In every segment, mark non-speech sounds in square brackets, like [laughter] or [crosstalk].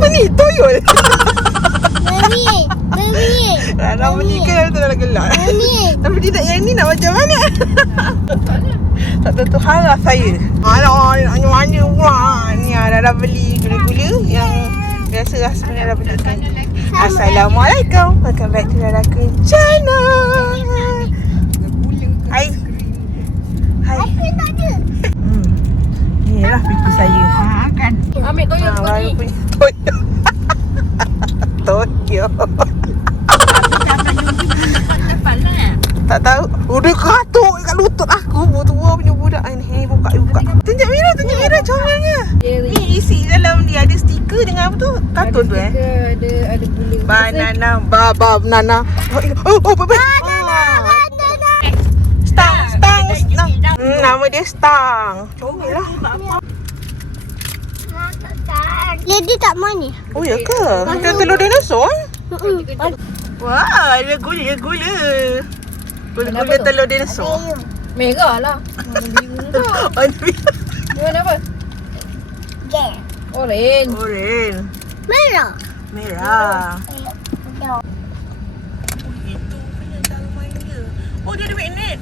Apa ni? Toyol. Mami, mami, Rara beli ke tu dah gelak. mami. [laughs] Tapi tidak yang ni nak macam mana? [laughs] tak tentu hal lah saya. Alah, nak mana pula. Ni Rara beli gula-gula yang biasa lah sebenarnya Rara belikan. Assalamualaikum. Welcome back to Rara Queen channel. Hai. Hai. Apa tak ada? Hmm. Ni lah pipi saya. Ha kan. Ambil toyol Ha, ni. punya Toyo. [laughs] Toyo. Tak tahu. Udah katuk kat lutut aku. Tua punya budak ni. Buka, buka. Tunjuk Mira, tunjuk Mira comelnya. Ni isi dalam dia ada stiker dengan apa tu? Kartun tu eh. Ada ada bulu. Banana, baba, banana. Oh, oh, oh, banana. Stang, stang, stang. Hmm, nama dia Stang. Comel lah. Lady tak mani. Oh, ya ke? Macam telur dinosaur eh? Mm-mm. Wah, ada gula, gula. Gula-gula tu? telur dinosaur. Merah lah. Warna biru ni Warna apa? Yeah. Orange. Oren. Merah. Merah. Dia. Oh, dia ada magnet.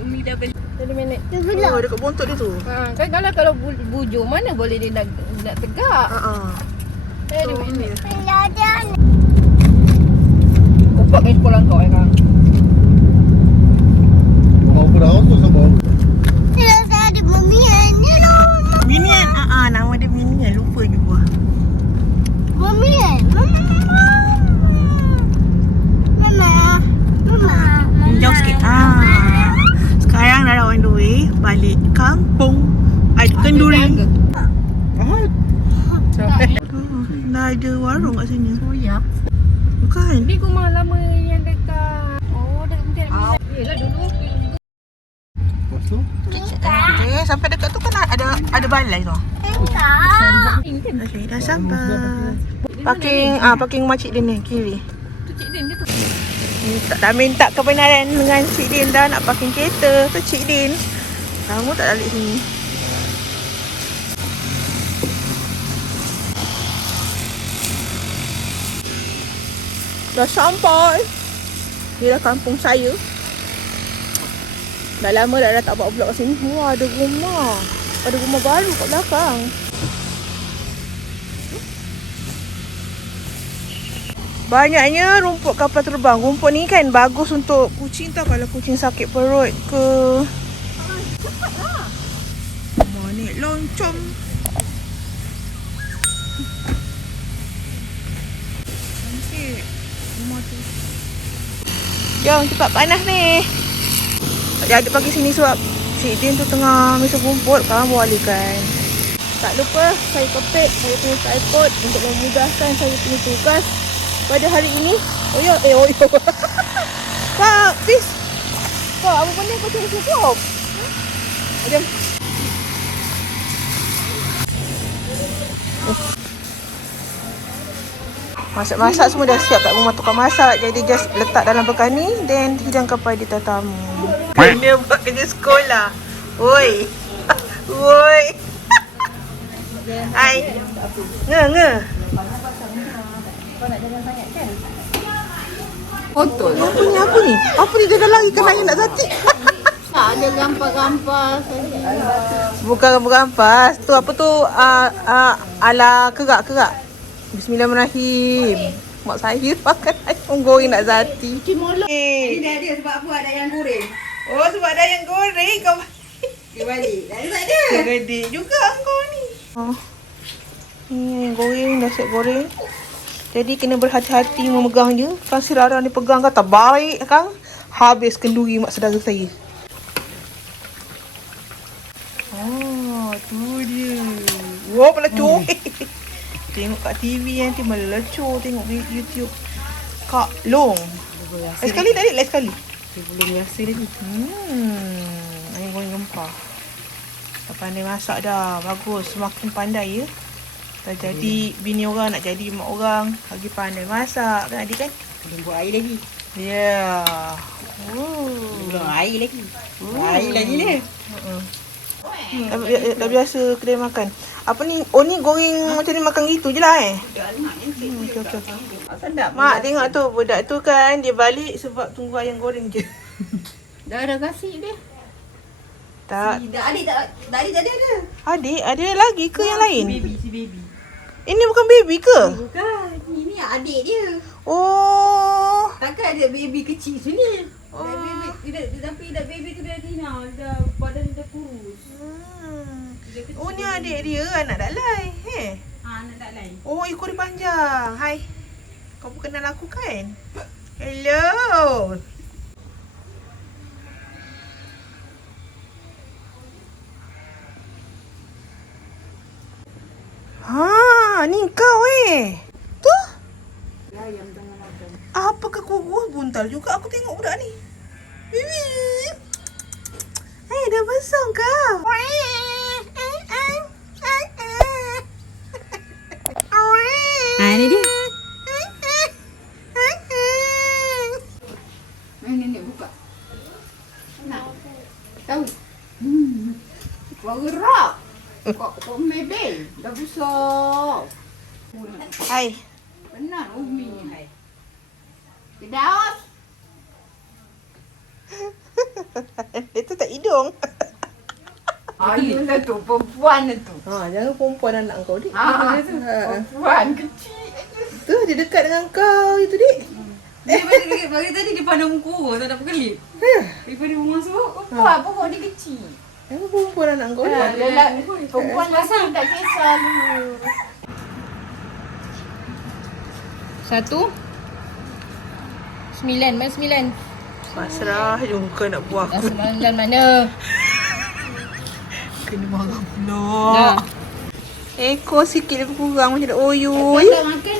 Umi dah beli. Jadi minit. Tu Oh, pula. dekat bontot dia tu. Ha, kan kalau kalau bu- bujur mana boleh dia nak nak tegak. Ha Eh, dia minit. Bila ada. Kupak kat sekolah kau eh kan. Bau berau tu sama. Bila saya ada ni lah. Minion. Ah, ah, nama dia Minion. Lupa juga. Mami balik kampung. Ada kenduri. Ah, Oh, dah ada warung kat sini. Oh ya. Bukan. Ni rumah lama yang dekat. Oh, dah mungkin. Yelah dulu. lepas tu Okay, sampai dekat tu kan ada ada balai tu. Kan. Okay, dah sampai. Parking ah parking makcik dia ni kiri. Tu Cik Din dia tu. Minta, dah minta kebenaran dengan Cik Din dah nak parking kereta tu Cik Din. Kamu tak balik sini. Dah sampai. Dia dah kampung saya. Dah lama dah, dah tak buat vlog sini. Wah, ada rumah. Ada rumah baru kat belakang. Banyaknya rumput kapal terbang. Rumput ni kan bagus untuk kucing tau kalau kucing sakit perut ke. Cantik rumah tu. Jom cepat panas ni. Tak jadi pagi sini sebab Cik Din tu tengah misal rumput kan balikan. Tak lupa saya kepek saya punya tripod untuk memudahkan saya punya tugas pada hari ini. Oh ya, eh oh ya. [laughs] Kak, Fis. Kak, apa benda kau cari cukup? Jom. Masak-masak semua dah siap kat rumah tukang masak. Jadi just letak dalam bekas ni then hidangkan pada tetamu. Dia buat kerja sekolah. Oi. [laughs] Oi. Hai. Nge, nge. Kotor. Apa ni, apa ni? Apa ni dia dah lari kena ayam nak zati? [laughs] Tak ada gambar-gambar saja. Bukan rampas. Tu apa tu? Uh, uh, ala kerak-kerak. Bismillahirrahmanirrahim. Mak saya makan ayam goreng nak zati. Ini Dia ada sebab apa ada yang goreng. Oh sebab ada ayam goreng kau Dia balik. Dah ada tak ada. Gede juga kau ni. Oh. Ni goreng, dah siap goreng. Jadi kena berhati-hati memegang dia. Kan si Rara ni pegang kata baik kan. Habis kenduri mak saudara saya. Tu dia. Wah, pelecur. Tengok kat TV nanti melecur tengok YouTube. Kak Long. Lagi sekali tadi, lagi sekali. Dia belum biasa lagi. Hmm, ayam goreng rempah. Dah pandai masak dah. Bagus. Semakin pandai ya. Dah jadi bini orang nak jadi mak orang. Lagi pandai masak kan adik kan? Belum buat air lagi. Ya. Yeah. Oh. Belum air lagi. Air lagi ni. Hmm, dah, dah, dah biasa kedai makan. Apa ni? Oh ni goreng macam ni makan gitu je lah eh. Hmm, okey, okey. Sedap. Mak tengok tu budak tu kan dia balik sebab tunggu ayam goreng je. [laughs] Dah ada kasih dia. tak. Dah adik tak dah adik tak ada ada. Adik ada lagi ke yang lain? Baby si baby. Ini bukan baby ke? Bukan. Ini adik dia. Oh. Takkan ada baby kecil sini. Oh. Dah baby tidak tapi dah baby tu dah ni dah dah badan dia dah kurus. Oh ni adik dia anak dalai. Heh. Ha anak tak lain. Oh ekor dia panjang. Hai. Kau pun kenal aku kan? Hello. Ha, ni kau eh. Tu? Ayam tengah makan. Apakah kurus buntal juga aku tengok budak ni. Bibi. Eh, dah besar kau. Ha ni dia. Mana nenek buka. Nak. Tahu. Hmm. Kau gerak. Kau kau mebel. Dah besar. Hai. Benar Umi. Kedaos. [laughs] Itu tak hidung. [laughs] Ayu lah tu perempuan lah tu. Ha, jangan perempuan anak kau dik. Ah, Ha. perempuan kecil. Tu dia dekat dengan kau itu dik. Dia bagi, bagi tadi dia pandang muka tak nak berkelip. Daripada dia masuk. Perempuan pokok dia kecil. Jangan perempuan anak kau. Ah, dik. lelaki perempuan pasal tak kisah dulu. Satu. Sembilan. Mana sembilan? Pasrah juga nak buah Dah aku. sembilan mana? [laughs] Kena marah Dah. pula. Ekor sikit lebih kurang macam dah oyuy. Tak makan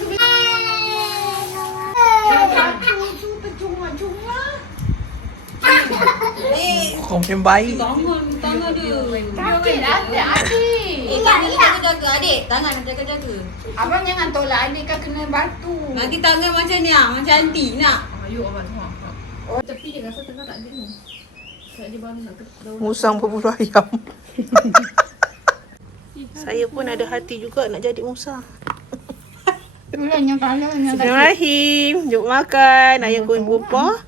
macam baik. Tangan, tangan dia. Sakit adik, adik. Eh, tangan dia jaga-jaga adik. Tangan dia jaga-jaga. Abang jangan tolak adik kan kena batu. Nanti tangan macam ni ah, macam anti nak. Oh, tapi dia rasa tengah tak ada ni. Tak ada baru nak ketemu. Musang berbulu ayam. [laughs] Saya pun ada hati juga nak jadi musang. Bulan yang kalau yang Bismillahirrahmanirrahim. Jom makan. Ayam goreng berupah.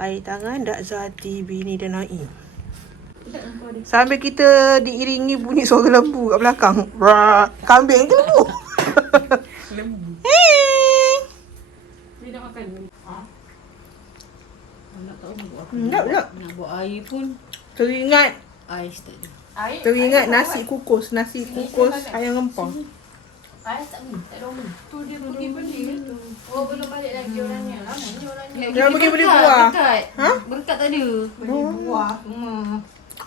Air tangan Dak Zati bini dan Naim. Sambil kita diiringi bunyi suara lembu kat belakang. Rah. Kambing ke lembu? lembu. [laughs] Hei. Dia dah makan. Ah. Nak tahu nak buat apa. Tak, tak. Nak buat air pun Teringat. ais tak. Air, Teringat nasi kukus. Nasi kukus ayam rempah. Air tak ni, tak ada orang. Tu dia pergi beli tu. Oh, belum balik lagi orangnya. Lamanya orangnya. Jangan pergi beli buah. Berkat. Ha? Berkat tak ada. Beli buah. Hmm.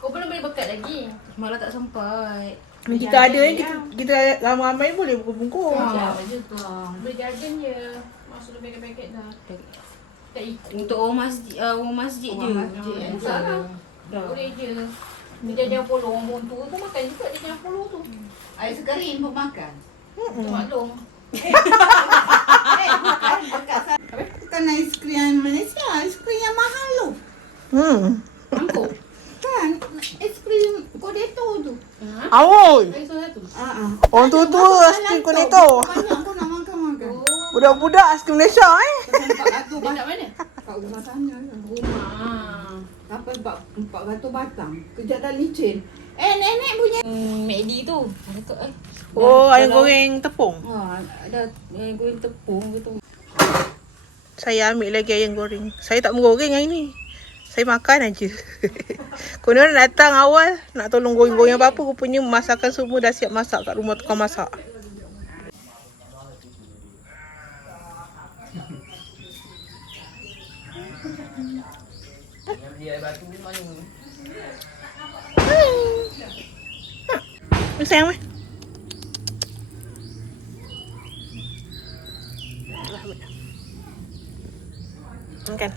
Oh, belum beli bekat lagi. Malah tak sampai. Ni kita ada ni kita, kita ramai-ramai boleh bungkus. Ya. je tu. Beli jajan je. Masuk dalam paket-paket dah. Tak ikut. Untuk orang masjid, uh, orang masjid je. Orang masjid, Ah, tak boleh je. Dia jajan polo orang buntu tu makan juga dia jajan polo tu. Air sekerin pun makan. Tu maklum. Bukan aiskrim Malaysia, aiskrim yang mahal tu. Hmm. Mangkuk. Kan, aiskrim Kodeto tu. Ha? Awoi. Tu. Ah, ah. Orang tua-tua aiskrim koneto. Banyak aku nak makan-makan. Budak-budak aiskrim Malaysia eh. Kat mana? Kat rumah sana. Rumah. Sampai empat, empat ratus batang. Kejap dah licin. Eh, nenek punya. Hmm, McD tu. Tu eh. Oh, ayam goreng tepung. Ha, ada yang goreng tepung gitu. Saya ambil lagi ayam goreng. Saya tak menggoreng hari ni. Saya makan aja. [laughs] Konon datang awal nak tolong goreng-goreng apa-apa. Rupanya masakan semua dah siap masak kat rumah tukang masak. Hmm. Sayang meh. Makan.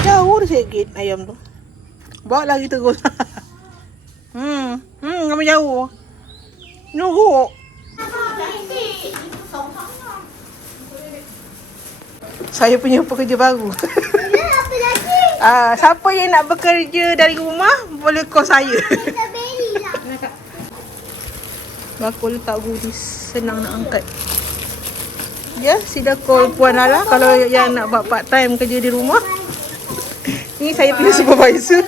Jauh dia sikit ayam tu. Bawa lagi terus. hmm. Hmm, kami jauh. Nuruk. Saya punya pekerja baru. Apa lagi? [laughs] Ah, siapa yang nak bekerja dari rumah boleh call saya. [laughs] Aku letak gudi senang nak angkat. Ya, sida call Puan Lala kalau yang nak buat part time kerja di rumah. [laughs] Ni saya punya supervisor.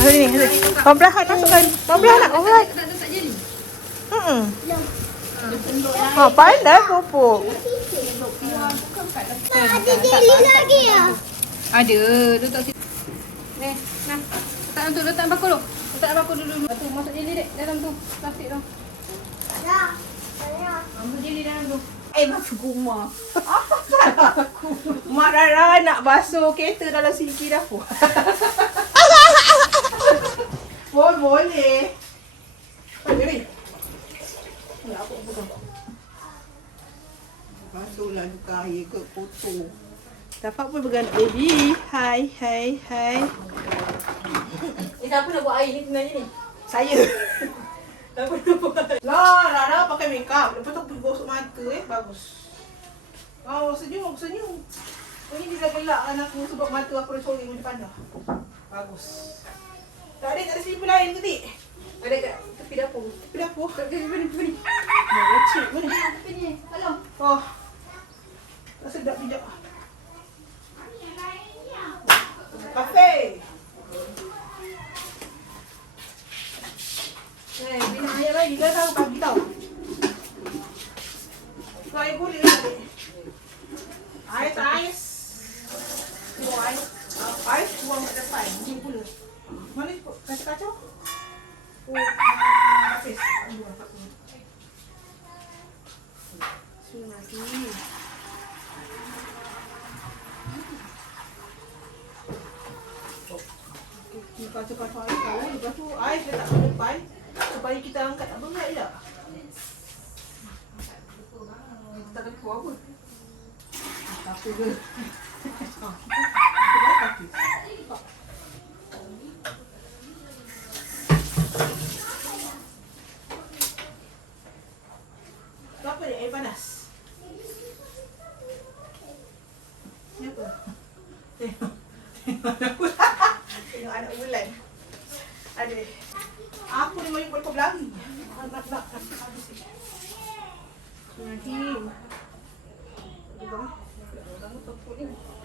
Hari ni, hari ni. Pembelahan masukkan. Pembelahan nak, tak tak jadi. Hmm. Ha, pandai kopok. Ma, ada jeli lagi ya. Ada, letak situ. Ni, nah. Letak dalam tu, letak bakul tu. Letak dalam bakul dulu. Lepas tu masuk jeli dek dalam tu. Plastik tu. Dah. Saya. Masuk jeli dalam tu. Eh, masuk rumah. Apa salah aku? Mak Rara nak basuh kereta dalam sinki dapur. Boleh, boleh. Boleh, ni. Basuhlah juga air ke kotor. Dapat pun anak baby. Hai, hai, hai. Eh, siapa nak buat air ni sebenarnya ni? Saya. [laughs] Siapa nak buat? Lah, Rara pakai makeup. Lepas tu pergi gosok mata eh. Bagus. Oh, senyum, senyum. Oh, ini dia gelak kan aku sebab mata aku dah sorang macam pandang. Bagus. Tak ada kat sini lain ke, Tik? Ada kat tepi dapur. Tepi dapur. Tepi tepi ni, tepi ni. Oh, lecik mana? Tepi ni. Tolong. Oh. Tak sedap bijak. Kafe. Eh, minum air lagi kan tahu pagi tau. Kau boleh tak, Dek? Ais, ais. Buang ais. Ais buang kat depan. Ni pula. Mana? Kasih kacau? Oh, ah, kasih. Buang kat sini. Terima kasih. Kacau-kacau air tahu. Lepas tu ais letak kat depan. Supaya kita angkat tak berat je tak? Kita tak keluar apa? Tak apa ke? Ah, [laughs] kita buat kaki. Tu apa ni? Air panas? Ni apa? Tengok. Tengok Tengok anak bulan. Ada. Aku ni mahu buat kau berlari. Ah, Nak, nak, nak. Habis ni. Ni.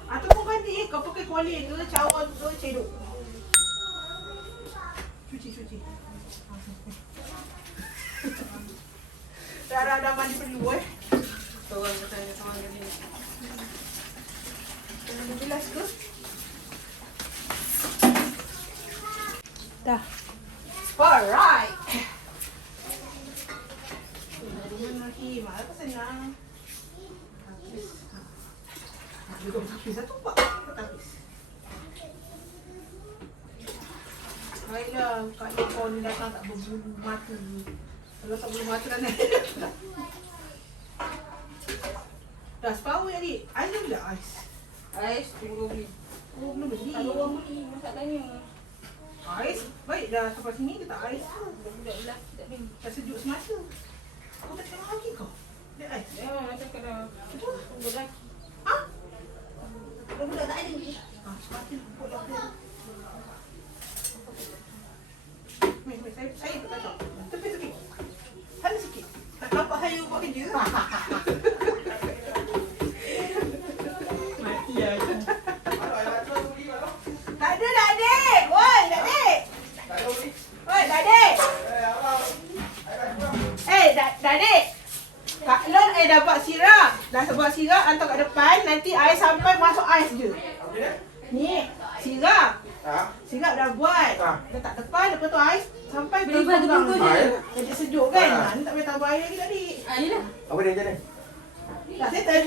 Ataupun mandi eh. Kau pakai kuali ke, cawan ke, cedok. Cuci, cuci. [laughs] Dah, dah, dah mandi perlu eh. Tolong kata dia sama dia ni. Ada gelas ke? Dah. Alright. Bismillahirrahmanirrahim. Apa senang? Habis. Habis habis. Kau habis. Baiklah, Kak Ipon ni datang tak berbulu mata. Kalau tak berbulu mata dah naik. Dah separuh ya, Dik. Ais dah bila ais? Ais, tunggu beli. Oh, belum beli. Kalau orang beli, masalahnya. Ais? Baik dah sampai sini dia tak ais? Budak lelaki tak beli. Dah sejuk semata. Kau tak tengok lagi kau? Ya, macam kena Apa? lelaki. Ha? Budak tak ada lagi? Ha, dia. Mei, mei, saya, saya tak kacau. Tepi, tepi. Hala sikit. Tak nampak saya buat kerja. [laughs] Eh dah buat sirap. Dah buat sirap hantar kat depan. Nanti air sampai masuk ais je. Ni, sirap. Ha? Sirap dah buat. Ah. Letak depan, lepas tu ais sampai batu tunggu je. Jadi sejuk kan? Ah. Ha. Ni tak payah tambah air lagi tadi. Ah, lah. Apa dia macam ni? Tak settle.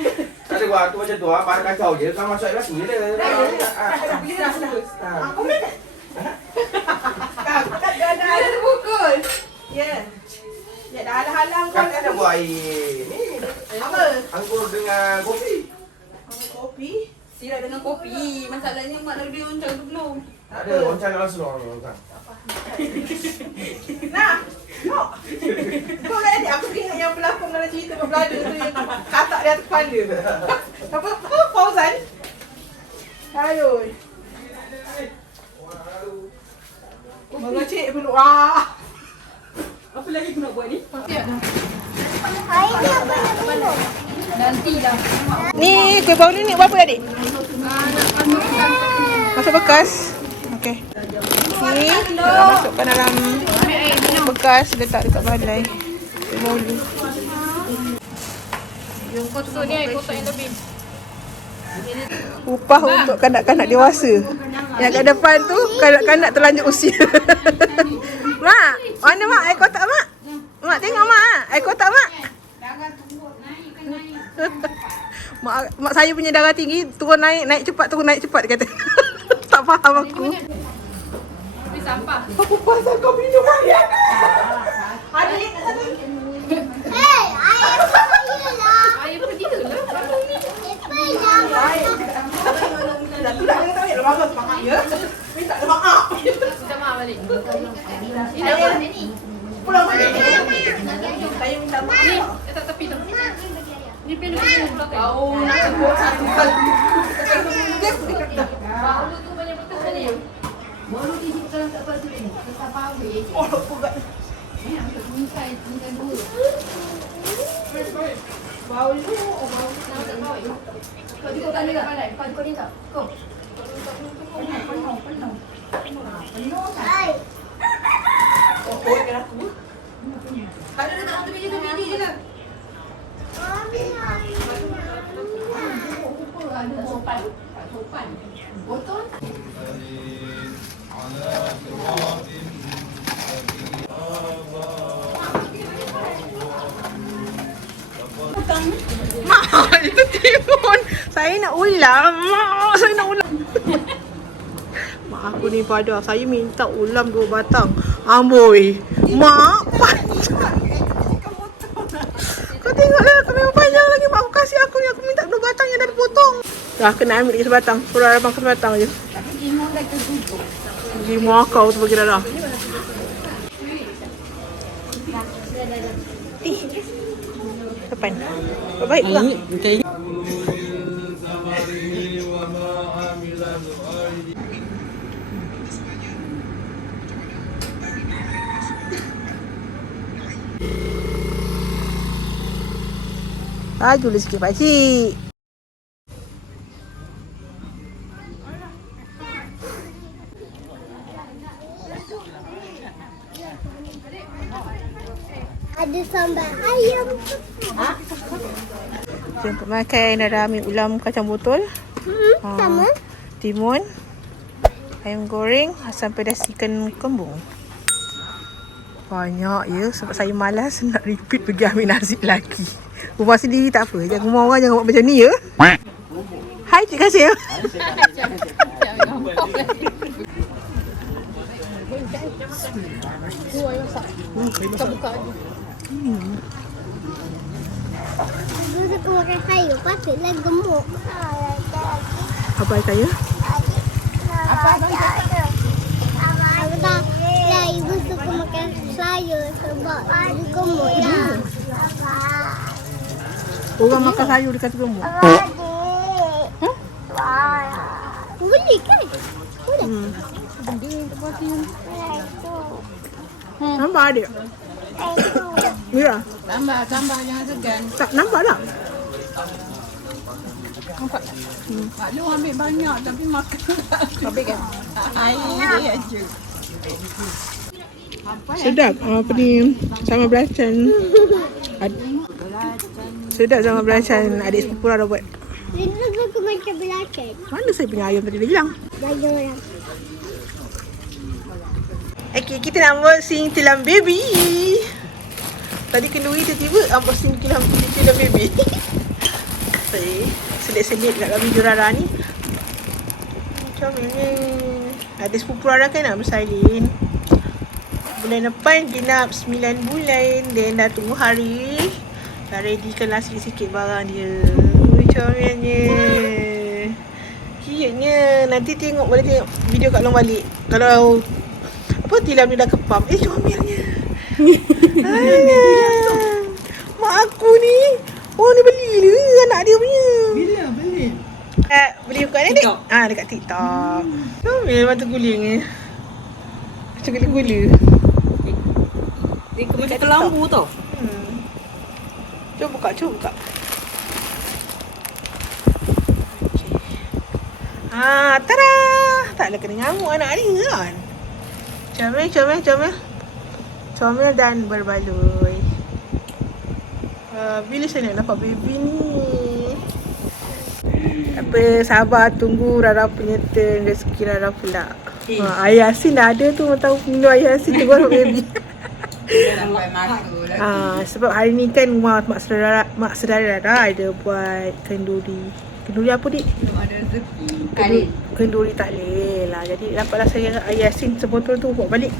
Tak ada buat tu macam tu ah, barang kacau je. Kau masuk air sini dia. Dah, dah. Ah, kau boleh tak? Kau tak dah dah ada terpukul. Ya. Siap dah halang-halang kau. Kakak dah buat air. Ni. Apa? Anggur dengan kopi. Anggur kopi? Sirap dengan kopi. Masalahnya mak dah lebih oncang tu belum. Tak ada, oncang dah langsung orang oncang. Tak apa. Nah, kau. Kau nak aku ingat yang pelakon dalam cerita berbelada tu yang katak di atas kepala. Apa? Apa? Fauzan? Ayuh. Mengecik peluk. Wah. Apa lagi aku nak buat ni? Air ni apa nak minum? Nanti lah. Ni kuih bau ni berapa adik? Masuk bekas. Okey. Ni kita masukkan dalam bekas letak dekat balai. Kuih bau ni. So ni air kotak yang lebih. Upah untuk kanak-kanak dewasa. Yang kat depan tu kanak-kanak terlanjur usia. [laughs] mak, mana mak? Air kotak mak? Mak tengok mak. Air kotak mak. [laughs] mak, mak saya punya darah tinggi turun naik naik cepat turun naik cepat dia kata. [laughs] tak faham aku. Ini sampah. Apa pasal kau minum air? Adik, Hei, air apa lah? Air dia lah. Apa lah? Tu dah kena tarik lah bagus semangat ya. Minta dia maaf. Minta maaf balik. Ini buat ni. Pulang balik. Saya minta maaf. Ni, letak tepi tu. Ni pilih pilih pulang kan. Oh, nak Sebut satu kali. Baru tu banyak betul kali ya. Oh, pegat. Bau lu. Kau juga tak pandai. Kau kau ni tak. Kau. Hai. Oh, oh, kena aku. Tak ada letak tepi je tepi ni je lah. Lupa ada sopan. Tak sopan. Botol. Mak, itu timun. Saya nak ulam. Mak, saya nak ulam. Mak aku ni pada. Saya minta ulam dua batang. Amboi. Mak, panjang. Kau tengoklah, kau memang panjang lagi. Mak aku kasih aku ni. Aku minta dua batang yang dah dipotong. Dah, kena ambil lagi sebatang. Suruh abang ke sebatang je. Gigi kau tu bagi dah. Ih. Depan. Baik, baik. Laju lah sikit pakcik. Makan ada ambil ulam kacang botol. Hmm, Ah, sama. Timun. Ayam goreng asam pedas ikan kembung. Banyak ya sebab saya malas [laughs] nak repeat pergi ambil nasi lagi. Rumah sendiri tak apa. Jangan rumah orang jangan buat macam ni ya. Hai Cik Kasim. Suka makan sayur. Patutlah gemuk. Apa saya? Apa abang cakap? Apa tak? Lah, ibu suka makan sayur sebab ibu gemuk lah. Orang makan sayur dia kata gemuk. Adik. Boleh kan? Boleh. Hmm. Itu. Nampak adik? Itu. Mira, Tambah, tambah jangan segan. tak nampak tak? Maklum ambil banyak tapi makan. Habis kan? [laughs] Air dia je. Sedap apa ni sama belacan. Sedap sama belacan adik sepupu dah buat. Ibu suka makan belacan. Mana saya punya ayam tadi dia hilang? Bagi orang. Okay, kita nak unboxing tilam baby. Tadi kenduri tiba-tiba unboxing tilam, tilam baby. [laughs] Saya selit-selit kat dalam video Rara ni. Macam ni. Ada sepupu Rara kan nak bersalin. Bulan depan genap 9 bulan. Then dah tunggu hari. Dah readykan lah sikit-sikit barang dia. Comelnya. Cute-nya. Nanti tengok boleh tengok video kat long balik. Kalau apa tilam dia dah kepam. Eh comelnya. Ayah. [laughs] Mak aku ni. Oh ni beli le anak dia punya. Bila beli? Eh, beli kat ni? TikTok. Ah dekat TikTok. Comel mata guling ni. Macam gula-gula. Dia macam kelambu tau. Hmm. Cuba buka, cuba buka. Okey. Ha, tada! Taklah kena nyamuk anak ni kan. Comel, comel, comel. Comel dan berbaloi. Uh, bila saya nak dapat baby ni? Apa, sabar tunggu Rara punya turn rezeki Rara pula. Eh. Ha, ayah Yasin dah ada tu tahu minum ayah Yasin tu baru baby. Ah, sebab hari ni kan rumah mak saudara mak saudara Rara ada buat kenduri. Kenduri apa dik? Belum ada. Kenduri tahlil lah. Jadi dapatlah saya ayah Yasin sebotol tu bawa balik.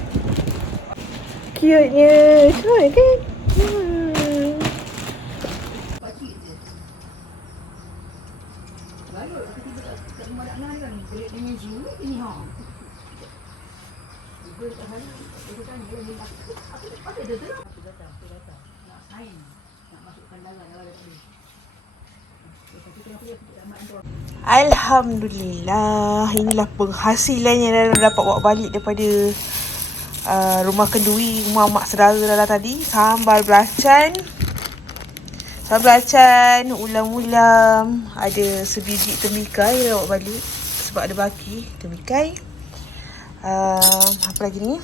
Cute-nya. Cute kan? Hmm. Alhamdulillah. Inilah penghasilan yang Rara dapat bawa balik daripada uh, Rumah kenduri Rumah mak saudara Rara tadi. Sambal belacan. Sambal belacan Ulam-ulam. Ada sebiji temikai Rara bawa balik Sebab ada baki Temikai. Uh, Apa lagi ni?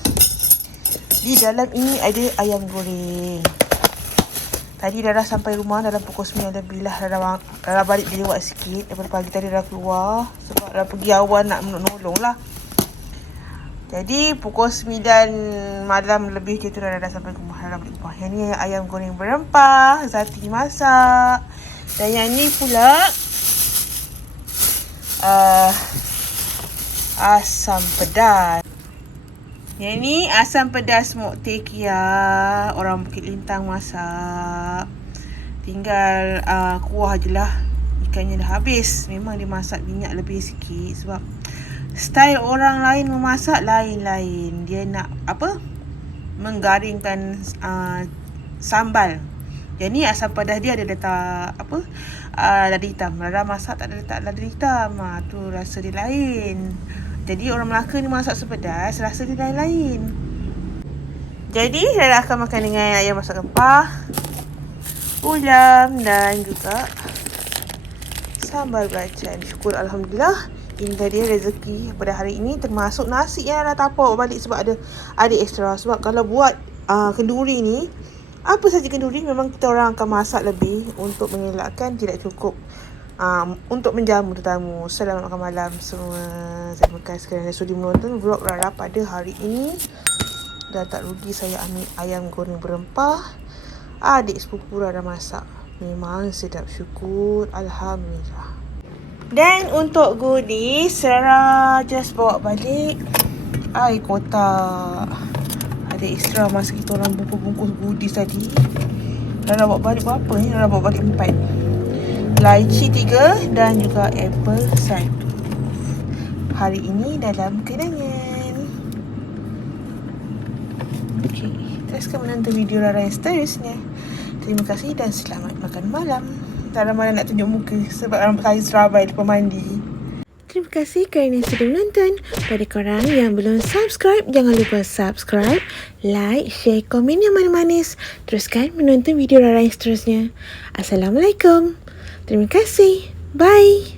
Di dalam ini ada ayam goreng Tadi Rara sampai rumah dalam pukul 9 lebih lah Rara, Rara balik dia lewat sikit. Daripada pagi tadi Rara keluar Sebab Rara pergi awal nak menolong lah. Jadi pukul 9 malam lebih macam tu Rara dah sampai rumah Rara balik rumah. Yang ni ayam goreng berempah Zati masak. Dan yang ni pula uh, Asam pedas yang ni asam pedas mok tekia orang Bukit Lintang masak. Tinggal uh, kuah je lah. Ikannya dah habis. Memang dia masak minyak lebih sikit sebab style orang lain memasak lain-lain. Dia nak apa? Menggaringkan uh, sambal. Yang ni asam pedas dia ada letak apa? Uh, lada hitam. Rara masak tak ada letak lada hitam. Ha, tu rasa dia lain. Jadi orang Melaka ni masak sepedas Rasa dia lain-lain. Jadi Rara akan makan dengan ayam masak rempah Ulam dan juga Sambal belacan. Syukur Alhamdulillah Ini tadi rezeki pada hari ini Termasuk nasi yang Rara tapak balik Sebab ada ada ekstra. Sebab kalau buat uh, kenduri ni Apa saja kenduri Memang kita orang akan masak lebih Untuk mengelakkan tidak cukup um, untuk menjamu tetamu. Selamat makan malam semua. Terima kasih kerana sudi menonton vlog Rara pada hari ini. Dan tak rugi saya ambil ayam goreng berempah. Adik sepupu Rara masak. Memang sedap syukur. Alhamdulillah. Dan untuk goodies, Rara just bawa balik air kotak. Ada ekstra masa kita orang bungkus-bungkus goodies tadi. Rara bawa balik berapa ni? Rara bawa balik empat lychee tiga dan juga apple satu. Hari ini dalam kenangan. Okey, teruskan menonton video Rara yang seterusnya. Terima kasih dan selamat makan malam. Tak mana nak tunjuk muka sebab rambut saya serabai lepas mandi. Terima kasih kerana sudah menonton. Pada korang yang belum subscribe, jangan lupa subscribe, like, share, komen yang manis-manis. Teruskan menonton video Rara yang seterusnya. Assalamualaikum. Terima kasih. Bye.